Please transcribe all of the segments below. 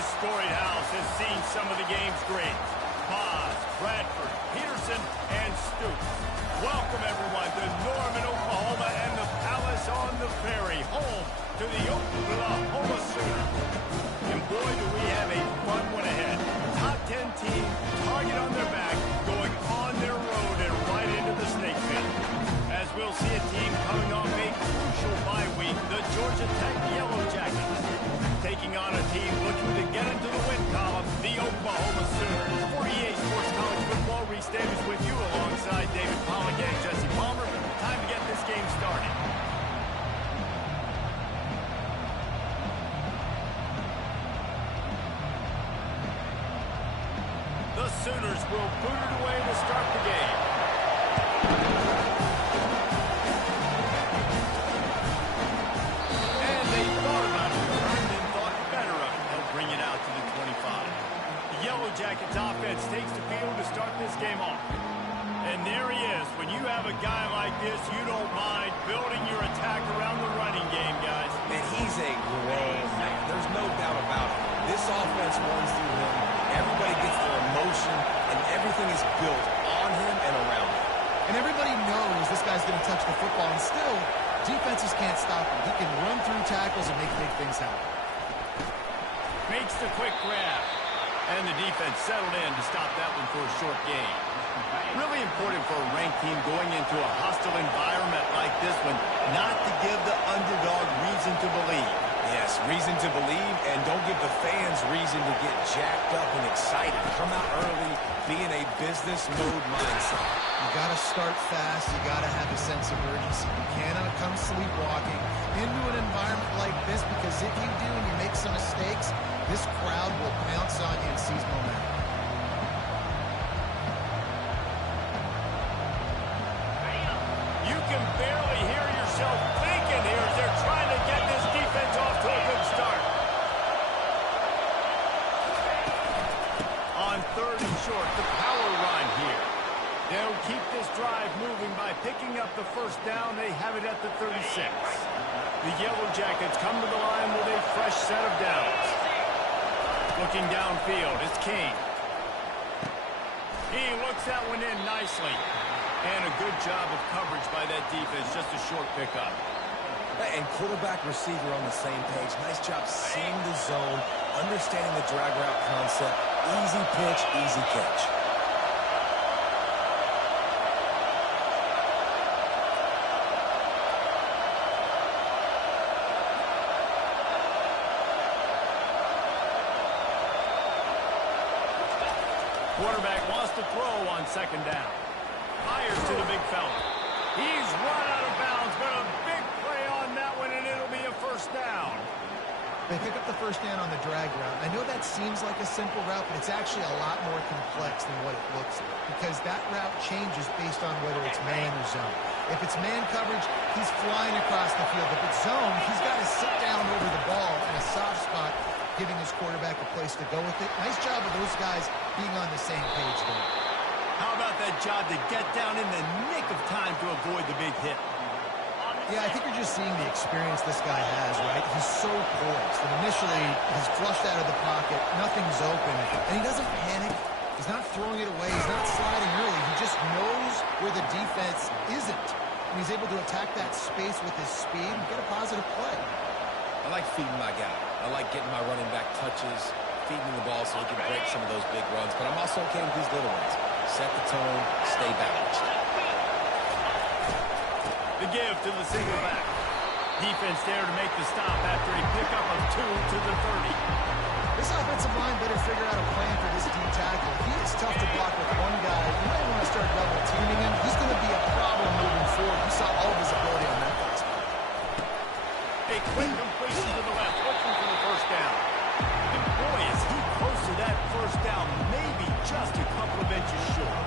This storied house has seen some of the game's greats. Paz, Bradford, Peterson, and Stoops. Welcome, everyone, to Norman, Oklahoma, and the Palace on the Ferry, home to the Oklahoma Sooners. And boy, do we have a fun one ahead. Top 10 team, target on their back, going on their road and right into the snake pit. As we'll see a team coming off a crucial bye week, the Georgia Tech Yellow Jackets. Taking on a team looking to get into the win column, the Oklahoma Sooners. For EA Sports College Football, Reese Davis with you alongside David Pollack and Jesse Palmer. Time to get this game started. The Sooners will boot it away to start the game. And they thought about it, and then thought better of it. They'll bring it out to the 25. The Yellow Jackets offense takes the field to start this game off. And there he is. When you have a guy like this, you don't mind building your attack around the running game, guys. And he's a grown man. There's no doubt about it. This offense runs through him. Everybody gets their emotion, and everything is built on him and around him. And everybody knows this guy's going to touch the football, and still, defenses can't stop him. He can run through tackles and make big things happen. Makes the quick grab. And the defense settled in to stop that one for a short gain. Really important for a ranked team going into a hostile environment like this one, not to give the underdog reason to believe. Yes, reason to believe, and don't give the fans reason to get jacked up and excited. Come out early, be in a business mode mindset. You got to start fast. You got to have a sense of urgency. You cannot come sleepwalking into an environment like this, because if you do and you make some mistakes, this crowd will pounce on you and seize momentum. You can barely hear yourself thinking here as they're trying to get this defense off to a good start. On 3rd and short, the power run here. They'll keep this drive moving by picking up the first down. They have it at the 36. The Yellow Jackets come to the line with a fresh set of downs. Looking downfield, it's King. He looks that one in nicely. And a good job of coverage by that defense, just a short pickup. And quarterback receiver on the same page. Nice job seeing the zone, understanding the drag route concept. Easy pitch, easy catch. Quarterback wants to throw on 2nd down. Fires to the big fella. He's run out of bounds, but a big play on that one, and it'll be a first down. They pick up the first down on the drag route. I know that seems like a simple route, but it's actually a lot more complex than what it looks like, because that route changes based on whether it's man or zone. If it's man coverage, he's flying across the field. If it's zone, he's got to sit down over the ball in a soft spot, giving his quarterback a place to go with it. Nice job of those guys being on the same page there. How about that job to get down in the nick of time to avoid the big hit? Yeah, I think you're just seeing the experience this guy has, right? He's so poised. And initially, he's flushed out of the pocket. Nothing's open. And he doesn't panic. He's not throwing it away. He's not sliding early. He just knows where the defense isn't. And he's able to attack that space with his speed and get a positive play. I like feeding my guy. I like getting my running back touches, feeding the ball so he can break some of those big runs. But I'm also okay with these little ones. Set the tone, stay balanced. The give to the single back. Defense there to make the stop after a pickup of 2 to the 30. This offensive line better figure out a plan for this D tackle. He is tough to block with one guy. You might want to start double teaming him. He's going to be a problem moving forward. You saw all of his ability on that pass. A quick completion to the left, looking for the first down. And boy, is he close to that first down, maybe just a couple of inches short.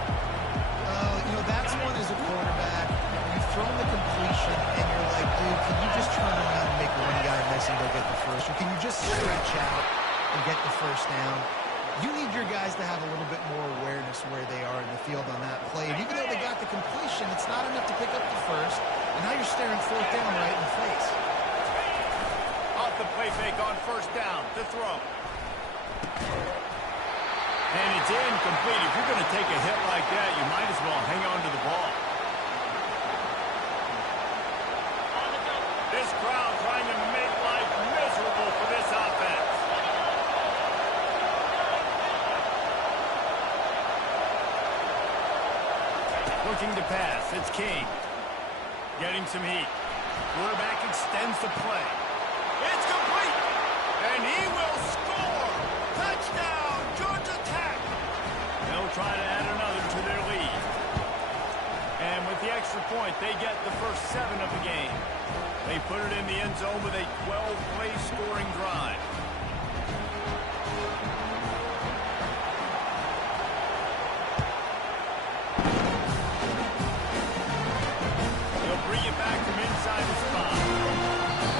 You know, that's one as a quarterback. You've thrown the completion, and you're like, dude, can you just turn around and make one guy miss and go get the first? Or can you just stretch out and get the first down? You need your guys to have a little bit more awareness where they are in the field on that play. And even though they got the completion, it's not enough to pick up the first. And now you're staring 4th down right in the face. Off the play fake on 1st down to throw. And it's incomplete. If you're going to take a hit like that, you might as well hang on to the ball. This crowd trying to make life miserable for this offense. Looking to pass. It's King. Getting some heat. Quarterback extends the play. It's complete. And he will score. Touchdown, Georgia Tech. They'll try to add another to their lead. And with the extra point, they get the first 7 of the game. They put it in the end zone with a 12-play scoring drive. They'll bring it back from inside the spot.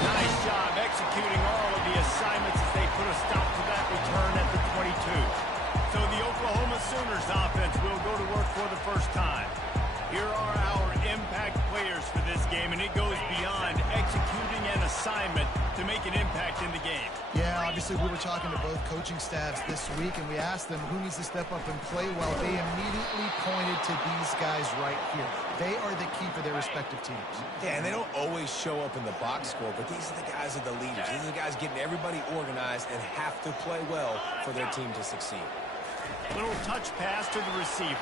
Nice job executing all of the assignments as they put a stop to that return at the 22. So the Oklahoma Sooners offense will go to work for the first time. Here are our impact players for this game, and it goes beyond executing an assignment to make an impact in the game. Yeah, obviously we were talking to both coaching staffs this week, and we asked them who needs to step up and play well. They immediately pointed to these guys right here. They are the key for their respective teams. Yeah, and they don't always show up in the box score, but these are the guys that are the leaders. These are the guys getting everybody organized and have to play well for their team to succeed. Little touch pass to the receiver.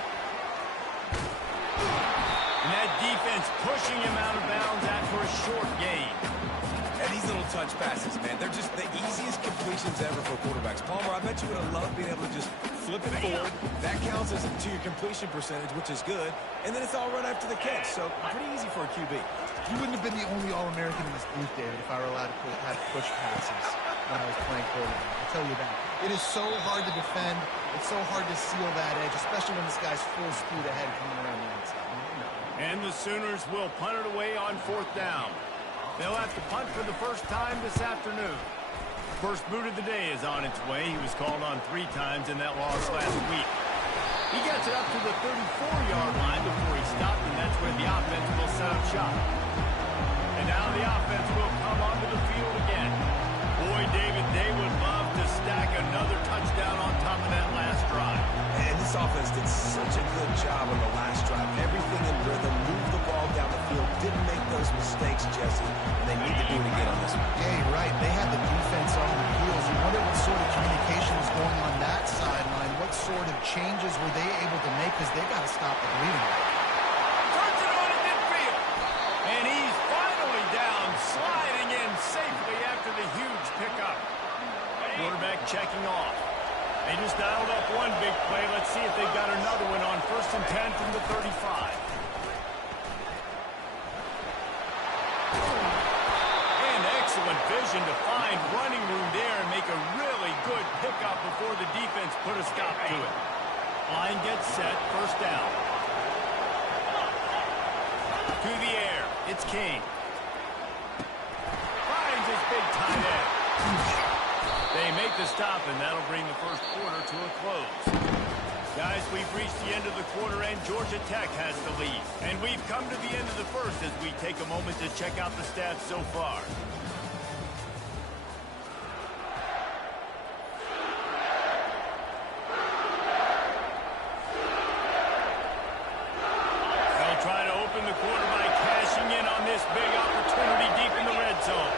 And that defense pushing him out of bounds after a short gain. And these little touch passes, man, they're just the easiest completions ever for quarterbacks. Palmer, I bet you would have loved being able to just flip it forward. That counts as to your completion percentage, which is good. And then it's all right after the catch, so pretty easy for a QB. You wouldn't have been the only All-American in this booth, David, if I were allowed to have push passes when I was playing quarterback. I'll tell you that. It is so hard to defend. It's so hard to seal that edge, especially when this guy's full speed ahead coming around the outside. And the Sooners will punt it away on 4th down. They'll have to punt for the first time this afternoon. First boot of the day is on its way. He was called on 3 times in that loss last week. He gets it up to the 34-yard line before he stopped, and that's where the offense will set up shop. And now the offense will come onto the field again. Boy, David, they would love to stack another touchdown on top of that last drive. And this offense did such a good job on the last drive. Everything in rhythm, moved the ball down the field, didn't make those mistakes, Jesse, and they need to do it again on this one. Yeah, you're right. They had the defense on their heels. You wonder what sort of communication was going on that sideline. What sort of changes were they able to make, because they got to stop the bleeding. Turns it on in midfield. And he's finally down, sliding in safely after the huge pickup. Quarterback checking off. They just dialed up one big play. Let's see if they've got another one on 1st and 10 from the 35. And excellent vision to find running room there and make a really good pickup before the defense put a stop to it. Line gets set, 1st down. To the air, it's King. Finds his big tight end. They make the stop, and that'll bring the first quarter to a close. Guys, we've reached the end of the quarter, and Georgia Tech has the lead. And we've come to the end of the first as we take a moment to check out the stats so far. They'll try to open the quarter by cashing in on this big opportunity deep in the red zone.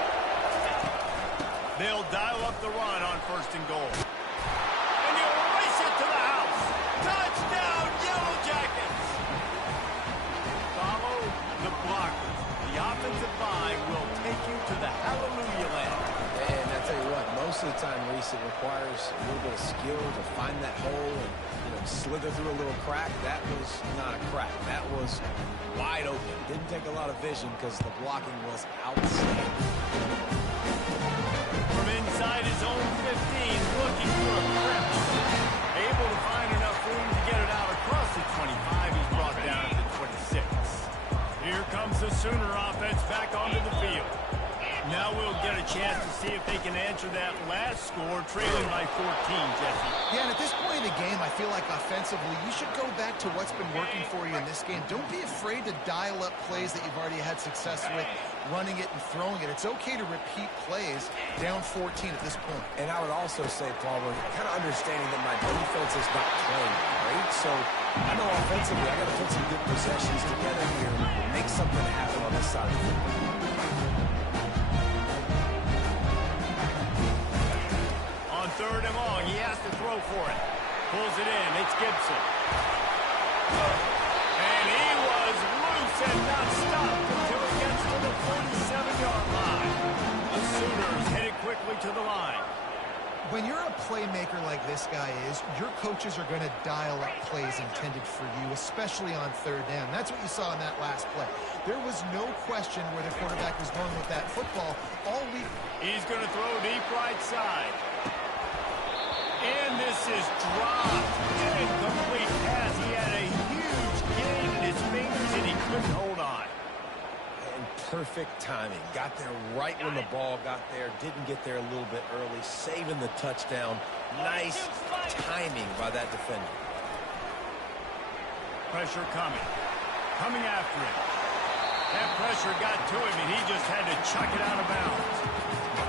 They'll dial up the run on 1st and goal. And he'll race it to the house. Touchdown, Yellow Jackets. Follow the blockers. The offensive line will take you to the hallelujah land. And I tell you what, most of the time, Reese, it requires a little bit of skill to find that hole and slither through a little crack. That was not a crack. That was wide open. Didn't take a lot of vision because the blocking was outstanding. From inside his own 15, looking for a grip. Able to find enough room to get it out across the 25. He's brought down at the 26. Here comes the Sooner offense back onto the field. Now we'll get a chance to see if they can answer that last score, trailing by 14, Jesse. Yeah, and at this point in the game, I feel like offensively, you should go back to what's been working for you in this game. Don't be afraid to dial up plays that you've already had success with, running it and throwing it. It's okay to repeat plays down 14 at this point. And I would also say, Palmer, kind of understanding that my defense is not playing great, so I know offensively I got to put some good possessions together here and make something happen on this side of the football. On 3rd and long, he has to throw for it. Pulls it in. It's Gibson. And he was loose and not stopped until he gets to the 47-yard line. The Sooners headed quickly to the line. When you're a playmaker like this guy is, your coaches are going to dial up plays intended for you, especially on 3rd down. That's what you saw in that last play. There was no question where the quarterback was going with that football. He's going to throw deep right side. And this is dropped. Incomplete pass. He had a huge gain in his fingers, and he couldn't hold on. And perfect timing. Got there right when the ball got there. Didn't get there a little bit early. Saving the touchdown. Nice timing by that defender. Pressure coming. Coming after him. That pressure got to him, and he just had to chuck it out of bounds.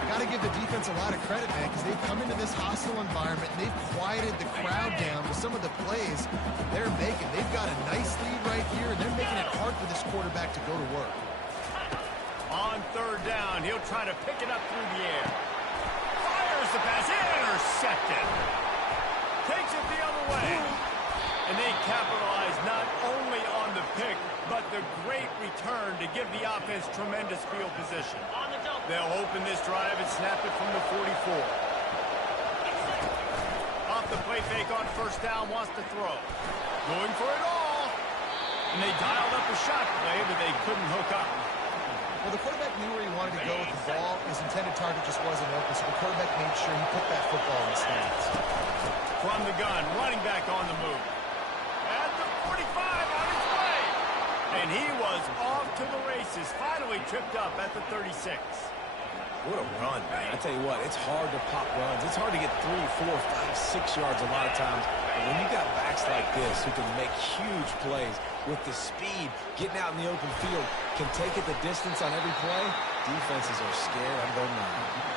Got to give the defense a lot of credit, man, because they've come into this hostile environment and they've quieted the crowd down with some of the plays they're making. They've got a nice lead right here, and they're making it hard for this quarterback to go to work. On 3rd down, he'll try to pick it up through the air. Fires the pass, intercepted. Takes it the other way. And they capitalize not only on the pick, but the great return to give the offense tremendous field position. They'll open this drive and snap it from the 44. Off the play fake on 1st down, wants to throw. Going for it all. And they dialed up a shot play, but they couldn't hook up. Well, the quarterback knew where he wanted to go with the ball. His intended target just wasn't open, so the quarterback made sure he put that football in the stands. From the gun, running back on the move. At the 45 on his way. And he was off to the races. Finally tripped up at the 36. What a run, man. I tell you what, it's hard to pop runs. It's hard to get 3, 4, 5, 6 yards a lot of times. But when you got backs like this who can make huge plays with the speed, getting out in the open field, can take it the distance on every play, defenses are scared out of their mind.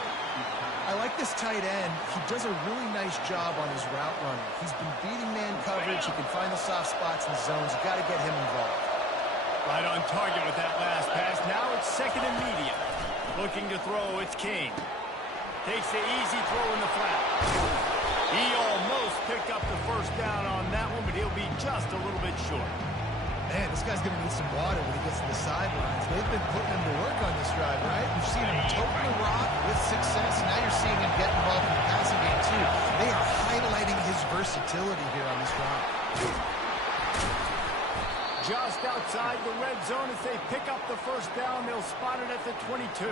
I like this tight end. He does a really nice job on his route running. He's been beating man coverage. He can find the soft spots in the zones. You've got to get him involved. Right on target with that last pass. Now it's 2nd and medium. Looking to throw, it's King. Takes the easy throw in the flat. He almost picked up the 1st down on that one, but he'll be just a little bit short. Man, this guy's going to need some water when he gets to the sidelines. They've been putting him to work on this drive, right? You've seen him tote the rock with success, and now you're seeing him get involved in the passing game, too. They are highlighting his versatility here on this drive. Just outside the red zone as they pick up the 1st down. They'll spot it at the 22.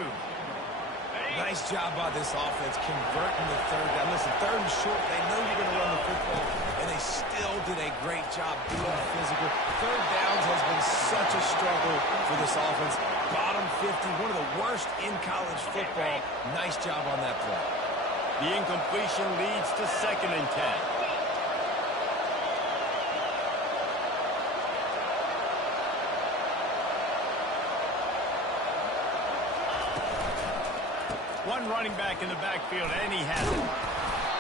Nice job by this offense converting the 3rd down. Listen, 3rd and short, they know you're going to run the football, and they still did a great job being physical. 3rd downs has been such a struggle for this offense. Bottom 50, one of the worst in college football. Nice job on that play. The incompletion leads to 2nd and 10. One running back in the backfield, and he has it.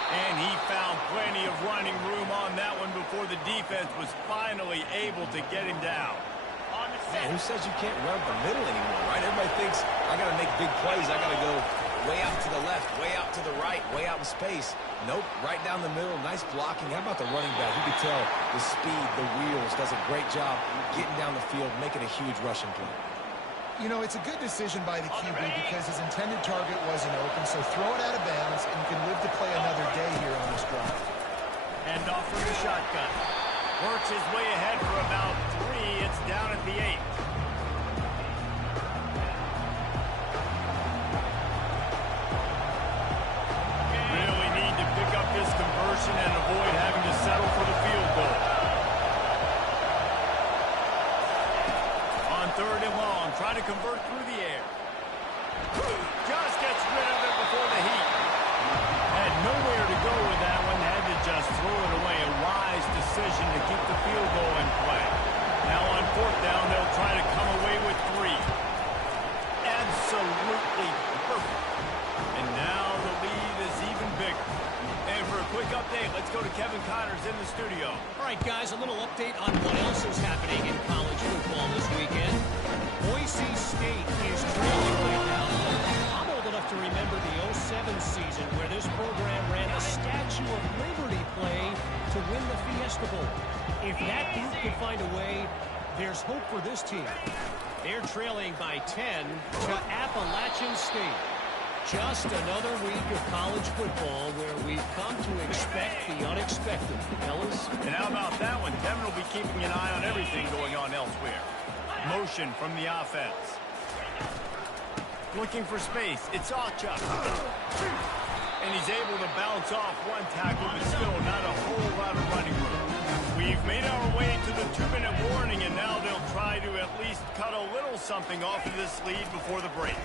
And he found plenty of running room on that one before the defense was finally able to get him down. Man, who says you can't run up the middle anymore, right? Everybody thinks, I got to make big plays. I got to go way out to the left, way out to the right, way out in space. Nope, right down the middle. Nice blocking. How about the running back? You can tell the speed, the wheels, does a great job getting down the field, making a huge rushing play. You know, it's a good decision by the QB because his intended target wasn't open, so throw it out of bounds, and you can live to play another day here on this drive. And off from the shotgun. Works his way ahead for about 3. It's down at the 8. Really need to pick up this conversion and avoid having to settle for the field goal. On 3rd and long, trying to convert through the air. just throwing away a wise decision to keep the field goal in play. Now on fourth down, they'll try to come away with 3. Absolutely perfect. And now the lead is even bigger. And for a quick update, let's go to Kevin Connors in the studio. All right, guys, a little update on what else is happening in college football this weekend. Boise State is trailing right now. I'm old enough to remember the 07 season where this program ran a Statue of Liberty play to win the Fiesta Bowl. If that group could find a way, there's hope for this team. They're trailing by 10 to Appalachian State. Just another week of college football where we've come to expect the unexpected, fellas. And how about that one? Kevin will be keeping an eye on everything going on elsewhere. Motion from the offense. Looking for space. It's Alchuk. And he's able to bounce off one tackle, but still not a whole lot of running room. We've made our way to the 2-minute warning, and now they'll try to at least cut a little something off of this lead before the break.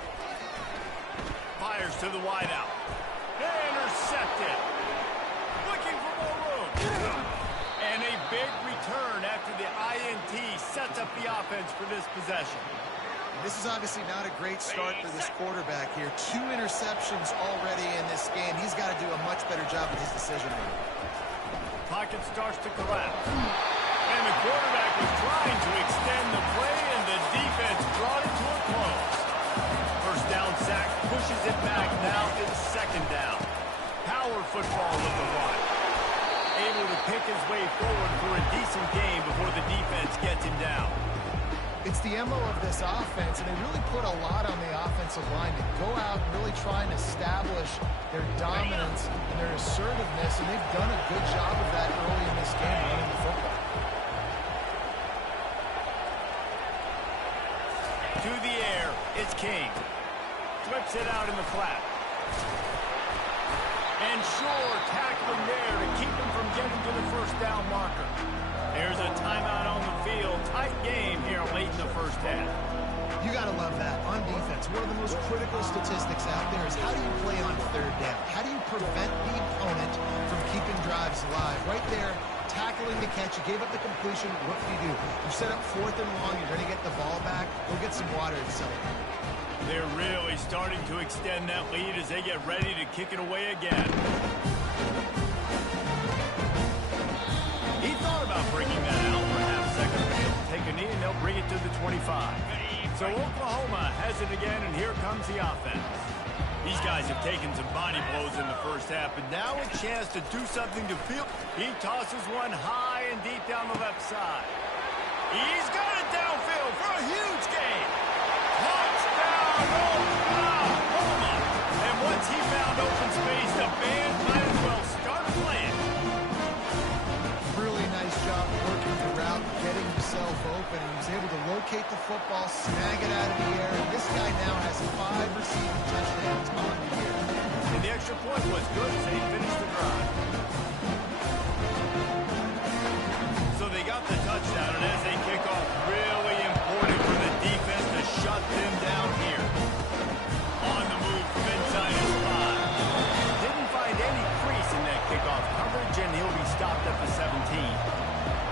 Fires to the wideout. Intercepted. Looking for more room. And a big return after the INT sets up the offense for this possession. This is obviously not a great start for this quarterback here. 2 interceptions already in this game. He's got to do a much better job with his decision-making. Pocket starts to collapse. And the quarterback was trying to extend the play, and the defense brought it to a close. First down sack, pushes it back. Now it's second down. Power football with the run. Able to pick his way forward for a decent game before the defense gets him down. It's the MO of this offense, and they really put a lot on the offensive line to go out and really try and establish their dominance and their assertiveness, and they've done a good job of that early in this game running the football. To the air, it's King. Flips it out in the flat. And Shore tackle him there to keep him from getting to the first down marker. There's a timeout on the field. Tight game here late in the first half. You got to love that. On defense, one of the most critical statistics out there is how do you play on third down? How do you prevent the opponent from keeping drives alive? Right there, tackling the catch. You gave up the completion. What do? You set up 4th and long. You're going to get the ball back. Go get some water and celebrate. They're really starting to extend that lead as they get ready to kick it away again. He thought about bringing that out for a half-second. He'll take a knee, and they'll bring it to the 25. So Oklahoma has it again, and here comes the offense. These guys have taken some body blows in the first half, but now a chance to do something to feel. He tosses one high and deep down the left side. He's got it downfield for a huge gain. Touchdown, Oklahoma! And once he found open space, the band might as well start playing. Really nice job working the route, getting himself open. He was able to locate the football, snag it out of the air, and this guy now has 5 receiving touchdowns on the year. And the extra point was good as they finished the drive. So they got the touchdown, and as they kick off, really important for the defense to shut them down here. On the move from inside his 5. Didn't find any crease in that kickoff coverage, and he'll be stopped at the 17.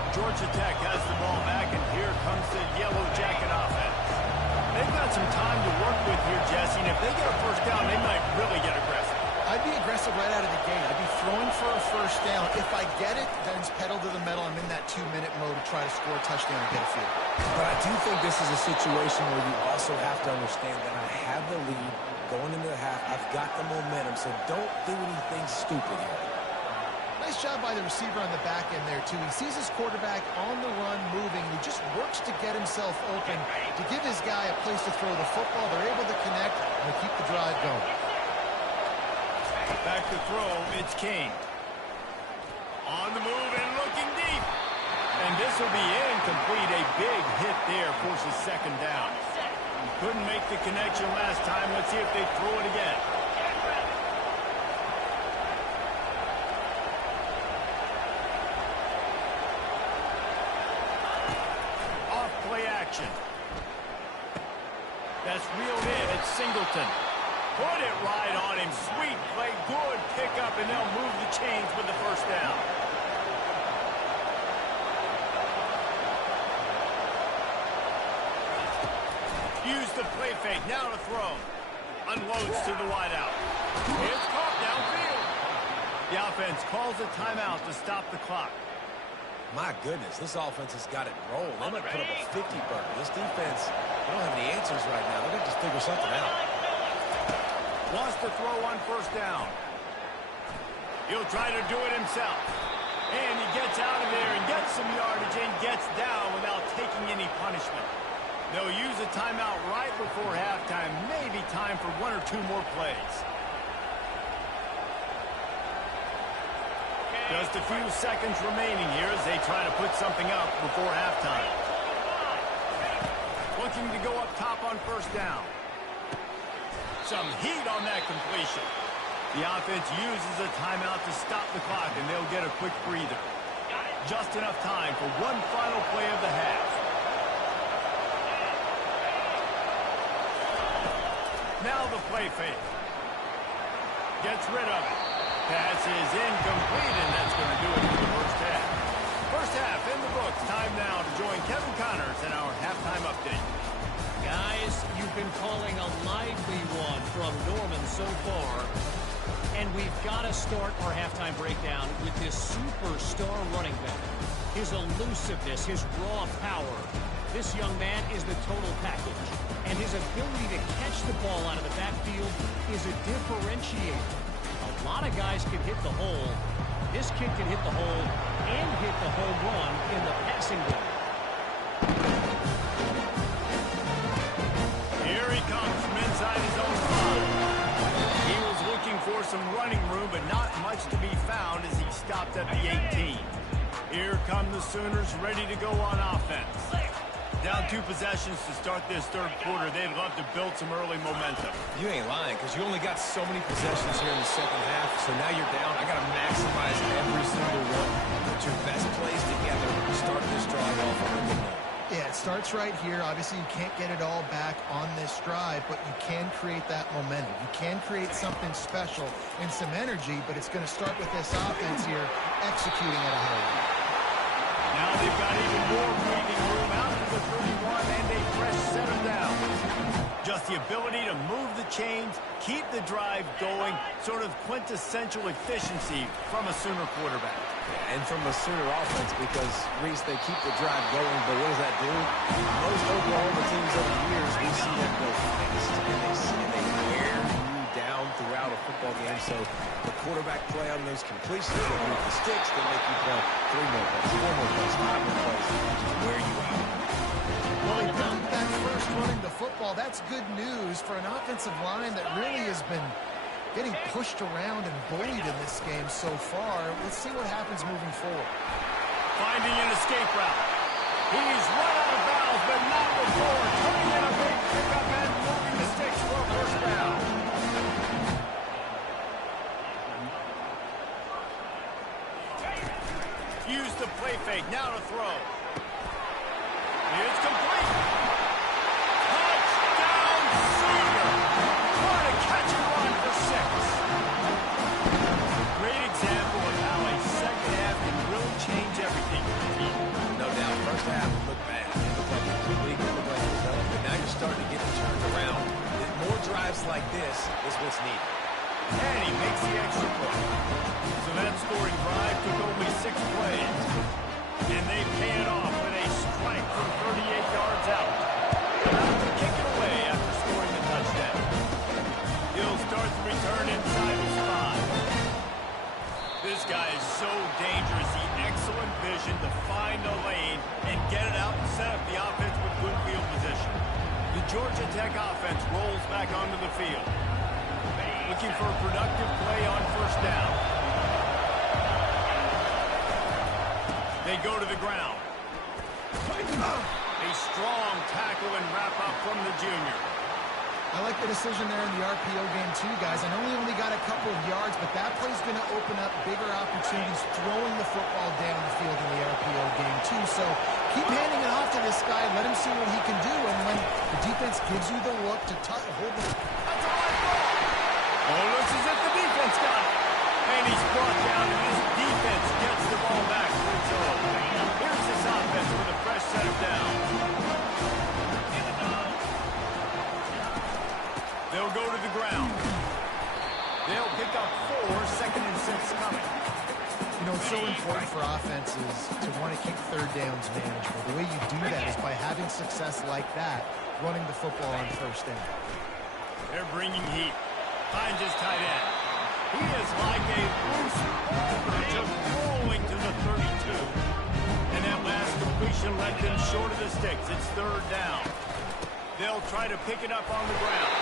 Georgia Tech has the ball back, and here comes the Yellow Jacket offense. They've got some time to work with here, Jesse, and if they get a first down, they might really get aggressive. I'd be aggressive right out of the gate. I'd be throwing for a first down. If I get it, then it's pedal to the metal. I'm in that 2-minute mode to try to score a touchdown and get a field. But I do think this is a situation where you also have to understand that I have the lead going into the half. I've got the momentum, so don't do anything stupid here. Nice job by the receiver on the back end there, too. He sees his quarterback on the run moving. He just works to get himself open, to give his guy a place to throw the football. They're able to connect and keep the drive going. Back to throw, it's King. On the move and looking deep. And this will be incomplete. A big hit there forces second down. Couldn't make the connection last time. Let's see if they throw it again. Off play action. That's reeled in. It's Singleton. Put it right on him. Sweet play, good pickup, and they'll move the chains with the first down. Use the play fake, now to throw. Unloads to the wideout. It's caught downfield. The offense calls a timeout to stop the clock. My goodness, this offense has got it rolled. They might put up a 50-burger. This defense, they don't have any answers right now. They're going to just figure something out. Wants to throw on first down. He'll try to do it himself. And he gets out of there and gets some yardage and gets down without taking any punishment. They'll use a timeout right before halftime. Maybe time for one or two more plays. Just a few seconds remaining here as they try to put something up before halftime. Looking to go up top on first down. Some heat on that completion. The offense uses a timeout to stop the clock, and they'll get a quick breather. Just enough time for one final play of the half. Now the play fake. Gets rid of it. Pass is incomplete, and that's going to do it for the first half. First half in the books. Time now to join Kevin Connors in our halftime update. Guys, you've been calling a lively one from Norman so far. And we've got to start our halftime breakdown with this superstar running back. His elusiveness, his raw power. This young man is the total package. And his ability to catch the ball out of the backfield is a differentiator. A lot of guys can hit the hole. This kid can hit the hole and hit the home run in the passing game. Here he comes from inside his own 5. He was looking for some running room, but not much to be found as he stopped at the 18. Here come the Sooners ready to go on offense. Down 2 possessions to start this third quarter. They'd love to build some early momentum. You ain't lying, because you only got so many possessions here in the second half, so now you're down. I got to maximize every single one. Put your best plays together. Start this drive off on a good note. Yeah, it starts right here. Obviously, you can't get it all back on this drive, but you can create that momentum. You can create something special and some energy, but it's going to start with this offense here executing at a high level. Now they've got even more breathing room out to the 31 and a fresh center down. Just the ability to move the chains, keep the drive going, sort of quintessential efficiency from a Sooner quarterback. And from the Sooner offense, because, Reese, they keep the drive going, but what does that do? Most Oklahoma teams over the years, we see them go fast, and they wear you down throughout a football game. So the quarterback play on those completions, they move the sticks, they make you play 3 more plays, 4 more plays, 5 more plays, just wear you out. Well, he picked up that first running the football. That's good news for an offensive line that really has been getting pushed around and bullied in this game so far. Let's see what happens moving forward. Finding an escape route. He's run out of bounds, but not before. Turning in a big pickup and moving the sticks for a first down. Use the play fake. Now to throw. It's complete. Touchdown, Sooner. What a catch and run for 6. Great example of how a second half can really change everything for the team. No doubt, first half looked bad. It looked like it was weak, it looked like it was done. But now you're starting to get it turned around. More drives like this is what's needed. And he makes the extra point. So that scoring drive took only 6 plays. And they pay it off with a strike from 38 yards out. About to kick it away after scoring the touchdown. He'll start the return inside his 5. This guy is so dangerous. The excellent vision to find a lane and get it out and set up the offense with good field position. The Georgia Tech offense rolls back onto the field. Looking for a productive play on first down. They go to the ground. A strong tackle and wrap up from the junior. I like the decision there in the RPO game too, guys. I know he only got a couple of yards, but that play's going to open up bigger opportunities throwing the football down the field in the RPO game too. So keep handing it off to this guy. Let him see what he can do. And when the defense gives you the look to hold the... That's a live ball. Oh, looks as if the defense got it. And he's brought down, and this defense gets the ball back for its own. Here's this offense with a fresh set of downs. They'll go to the ground. They'll pick up 4, 2nd and 6 coming. You know, it's so important for offenses to want to keep third downs manageable. The way you do that is by having success like that, running the football on first down. They're bringing heat. Finds his tight end. He is like a loose ball, just rolling to the 32. And that last completion left them short of the sticks. It's 3rd down. They'll try to pick it up on the ground.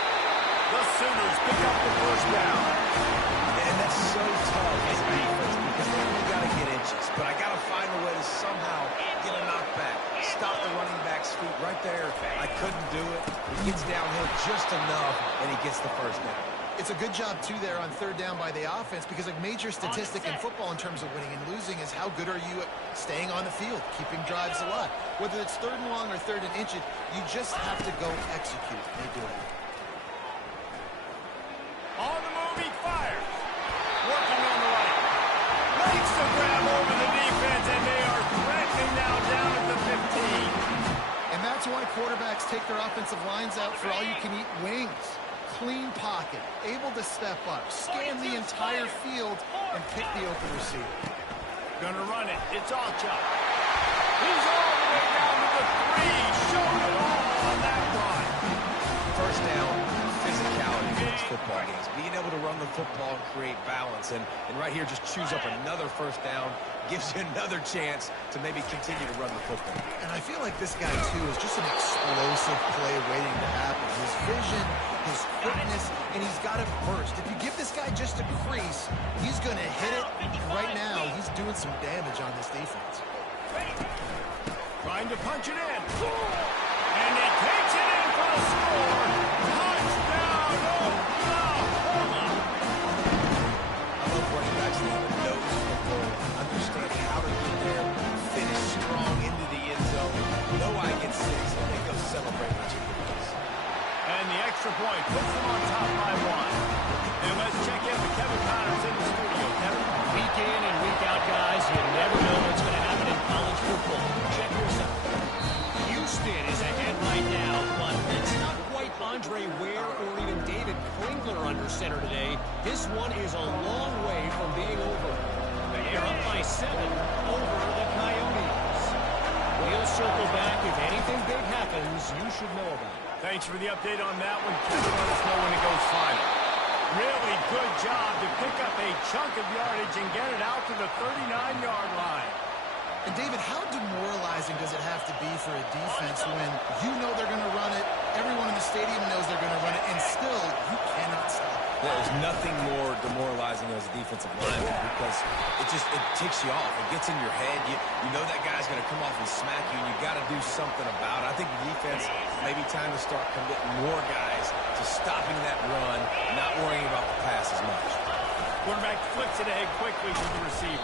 The Sooners pick up the 1st down. And that's so tough as a defense because they only got to get inches. But I got to find a way to somehow get a knockback. Stop the running back's feet right there. I couldn't do it. He gets downhill just enough, and he gets the 1st down. It's a good job, too, there on 3rd down by the offense because a major statistic in football in terms of winning and losing is how good are you at staying on the field, keeping drives alive. Whether it's 3rd and long or 3rd and inches, you just have to go execute. They do it. On the move, he fires. Working on the right. Makes the grab over the defense, and they are threatening now down at the 15. And that's why quarterbacks take their offensive lines out for all-you-can-eat wings. Clean pocket, able to step up, scan the entire field, and pick the open receiver. Gonna run it. It's Alchuk. He's all the way down to the 3. Showed it all on that run. 1st down, physicality wins football games. Being able to run the football and create balance. And right here, just choose up another 1st down. Gives you another chance to maybe continue to run the football. And I feel like this guy, too, is just an explosive play waiting to happen. His vision, his quickness, and he's got it burst. If you give this guy just a crease, he's going to hit it. And right now, he's doing some damage on this defense. Trying to punch it in. And he takes it in for the score. Touchdown, Oklahoma. I love running backs that have a nose for the ball, understand how to get there, finish strong into the end zone. Know I get 6, and they go celebrate my chicken wings. And the extra point puts them on top by 1. And let's check in with Kevin Connors in the studio. Kevin? Week in and week out, guys, you never know what's going to happen in college football. Check this out. Houston is ahead right now, but it's not quite Andre Ware or even David Klingler under center today. This one is a long way from being over. They're up by 7 over the Coyotes. We'll circle back. If anything big happens, you should know about it. Thanks for the update on that one. Kevin, let us know when it goes final. Really good job to pick up a chunk of yardage and get it out to the 39-yard line. And, David, how demoralizing does it have to be for a defense when you know they're going to run it, everyone in the stadium knows they're going to run it, and still you cannot stop it? There's nothing more demoralizing as a defensive lineman because it ticks you off. It gets in your head. You know that guy's going to come off and smack you, and you got to do something about it. I think the defense maybe time to start committing more guys to stopping that run, not worrying about the pass as much. Quarterback flicks it ahead quickly to the receiver.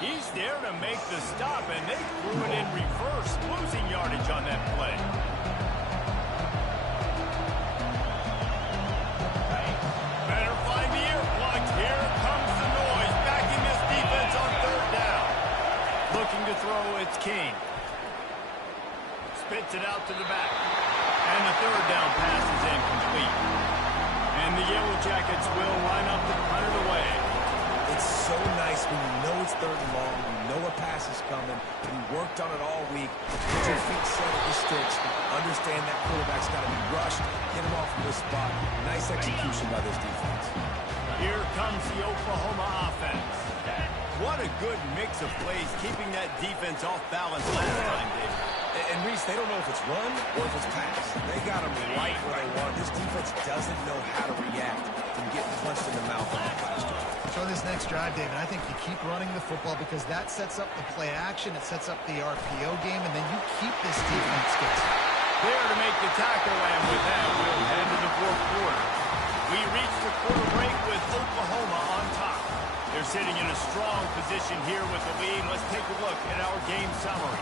He's there to make the stop, and they threw it in reverse, losing yardage on that play. Better find the earplugs. Here comes the noise, backing this defense on 3rd down. Looking to throw, it's King. Spits it out to the back. And the 3rd down pass is incomplete. And the Yellow Jackets will line up to punt it away. It's so nice when you know it's 3rd and long, you know a pass is coming, and you worked on it all week. Get your feet set at the sticks. Understand that quarterback's got to be rushed. Get him off of this spot. Nice execution by this defense. Here comes the Oklahoma offense. What a good mix of plays, keeping that defense off balance last time, David. And Reese, they don't know if it's run or if it's pass. They got them right where they want. This defense doesn't know how to react from getting punched in the mouth on that last drive. So this next drive, David, I think you keep running the football because that sets up the play action, it sets up the RPO game, and then you keep this defense guessing. There to make the tackle, and with that, we'll head to the 4th quarter. We reach the quarter break with Oklahoma on top. They're sitting in a strong position here with the lead. Let's take a look at our game summary.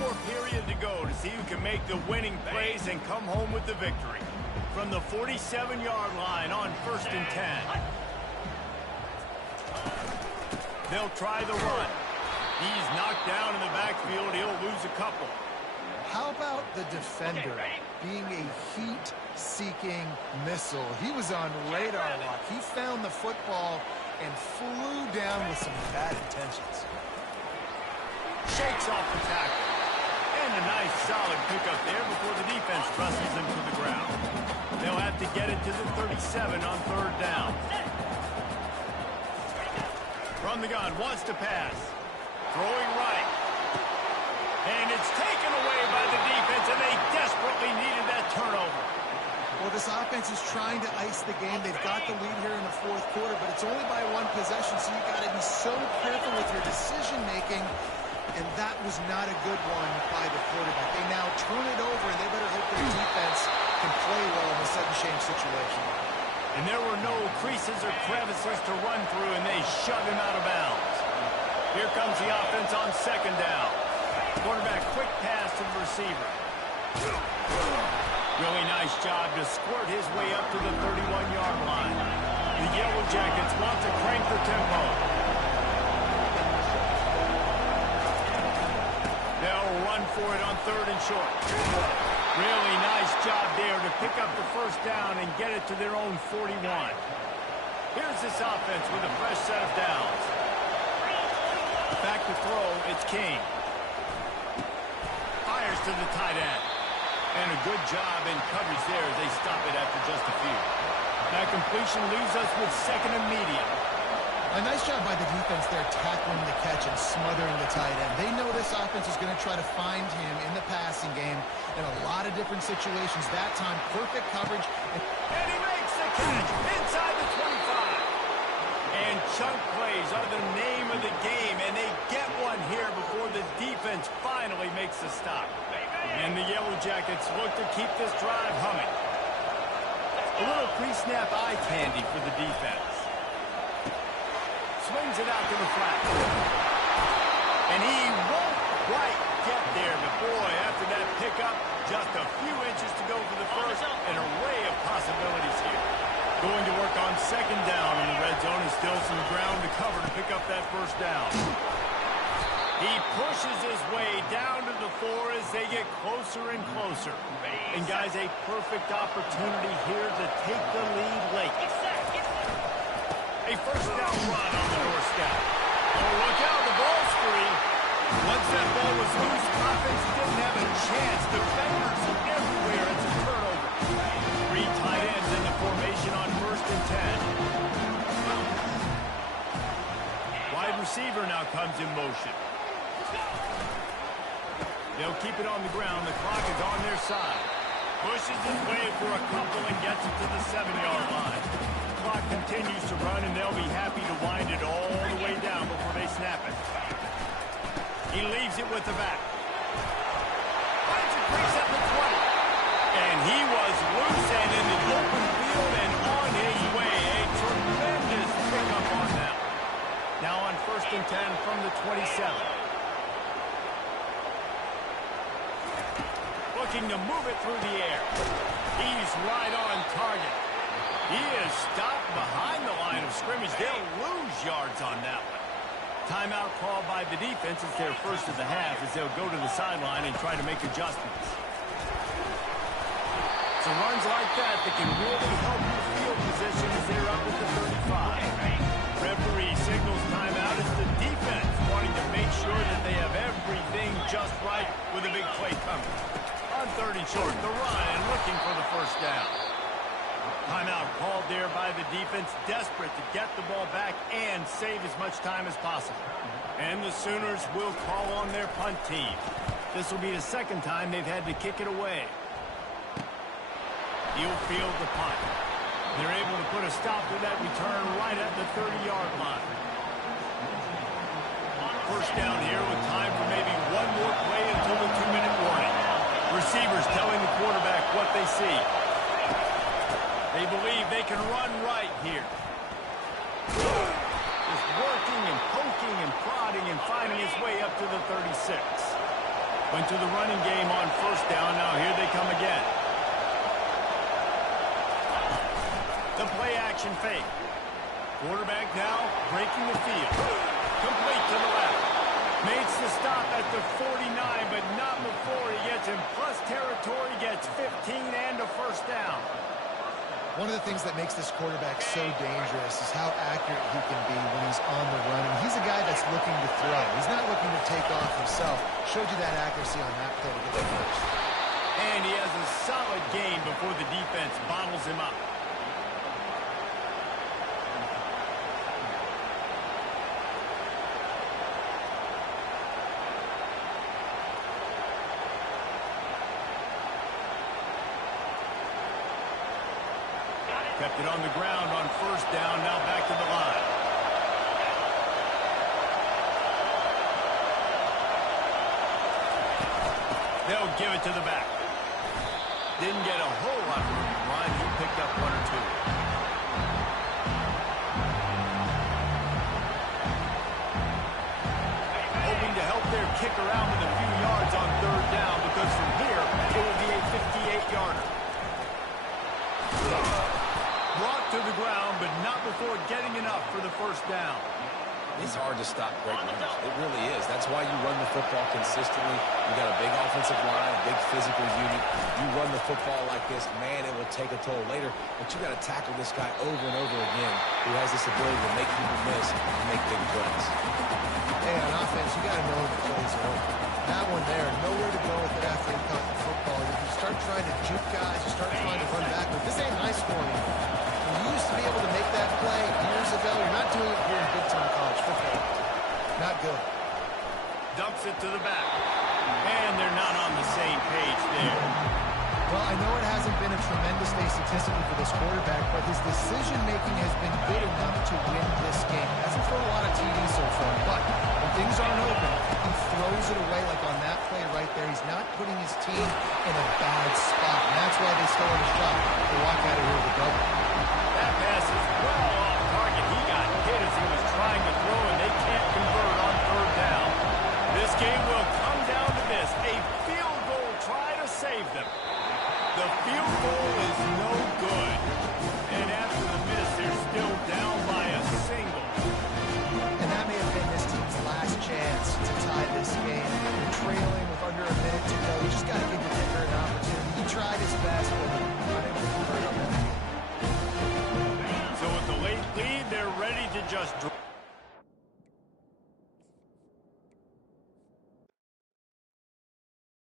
more period to go to see who can make the winning plays and come home with the victory. From the 47-yard line on 1st and 10. They'll try the run. He's knocked down in the backfield. He'll lose a couple. How about the defender being a heat-seeking missile? He was on radar lock. He found the football and flew down with some bad intentions. Shakes off the tackle. And a nice solid pickup there before the defense wrestles him to the ground. They'll have to get it to the 37 on 3rd down. From the gun, wants to pass. Throwing right. And it's taken away by the defense, and they desperately needed that turnover. Well, this offense is trying to ice the game. They've got the lead here in the 4th quarter, but it's only by 1 possession, so you've got to be so careful with your decision-making, and that was not a good one by the quarterback. They now turn it over, and they better hope their defense can play well in a sudden change situation. And there were no creases or crevices to run through, and they shoved him out of bounds. Here comes the offense on 2nd down. Quarterback, quick pass to the receiver. Really nice job to squirt his way up to the 31-yard line. The Yellow Jackets want to crank the tempo. They'll run for it on 3rd and short. Really nice job there to pick up the 1st down and get it to their own 41. Here's this offense with a fresh set of downs. Back to throw, it's King. Fires to the tight end. And a good job in coverage there as they stop it after just a few. That completion leaves us with 2nd and medium. A nice job by the defense there tackling the catch and smothering the tight end. They know this offense is going to try to find him in the passing game in a lot of different situations. That time, perfect coverage. And he makes the catch inside the 25. And chunk plays are the name of the game, and they get one here before the defense finally makes the stop. And the Yellow Jackets look to keep this drive humming. A little pre-snap eye candy for the defense. Swings it out to the flat. And he won't quite get there, but boy, after that pickup, just a few inches to go for the first. An array of possibilities here. Going to work on 2nd down in the red zone, and still some ground to cover to pick up that 1st down. He pushes his way down to the 4 as they get closer and closer. And guys, a perfect opportunity here to take the lead late. A 1st down run on the doorstep. Oh, look out, the ball's free. Once that ball was loose, offense didn't have a chance. Defenders everywhere. It's a turnover. 3 tight ends in the formation on 1st and 10. Wide receiver now comes in motion. They'll keep it on the ground. The clock is on their side. Pushes his way for a couple and gets it to the 7-yard line. The clock continues to run, and they'll be happy to wind it all the way down before they snap it. He leaves it with the back. Finds a crease at the 20. And he was loose and in the open field and on his way. A tremendous pickup on that. Now on 1st and 10 from the 27. Looking to move it through the air. He's right on target. He is stopped behind the line of scrimmage. They'll lose yards on that one. Timeout called by the defense. It's their first of the half as they'll go to the sideline and try to make adjustments. So runs like that can really help your field position as they're up at the 35. Referee signals timeout as the defense wanting to make sure that they have everything just right with a big play coming. On 3rd and short, the run and looking for the 1st down. Timeout called there by the defense, desperate to get the ball back and save as much time as possible. And the Sooners will call on their punt team. This will be the 2nd time they've had to kick it away. He'll field the punt. They're able to put a stop to that return right at the 30-yard line. 1st down here with time for maybe one more play until the 2-minute warning. Receivers telling the quarterback what they see. They believe they can run right here. Just working and poking and prodding and finding his way up to the 36. Went to the running game on first down. Now here they come again. The play action fake. Quarterback now breaking the field. Complete to the left. Makes the stop at the 49, but not before he gets in plus territory, gets 15 and a first down. One of the things that makes this quarterback so dangerous is how accurate he can be when he's on the run. And he's a guy that's looking to throw. He's not looking to take off himself. Showed you that accuracy on that play to get the first. And he has a solid game before the defense bottles him up. Kept it on the ground on first down, now back to the line. They'll give it to the back. Didn't get a whole lot from the line. He picked up one or two. Hoping to help their kicker out with a few yards on third down, because from here, it will be a 58-yarder. Brought to the ground, but not before getting enough for the first down. It's hard to stop great runners. It really is. That's why you run the football consistently. You got a big offensive line, a big physical unit. You run the football like this, man, it will take a toll later. But you got to tackle this guy over and over again who has this ability to make people miss and make big plays. Hey, on offense, you got to know when the plays are over. That one there, nowhere to go with it after he caught the football. If you start trying to juke guys, you start trying to run back. But this ain't high school anymore. When you used to be able to make that play years ago, you're not doing it here in big-time college football. Not good. Dumps it to the back. And they're not on the same page there. Well, I know it hasn't been a tremendous day statistically for this quarterback, but his decision-making has been good enough to win this game. Hasn't thrown a lot of TD so far, but when things aren't open, he throws it away like on that play right there. He's not putting his team in a bad spot, and that's why they still have a shot to walk out of here with a double. That pass is well off target. He got hit as he was trying to throw, and they can't convert on third down. This game will come down to this. A field goal try to save them. The field goal is no good. And after the miss, they're still down by a single. And that may have been this team's last chance to tie this game. They're trailing with under a minute to go. You just got to give your kicker an opportunity. He tried his best, but unable to convert on that. So with the late lead, they're ready to just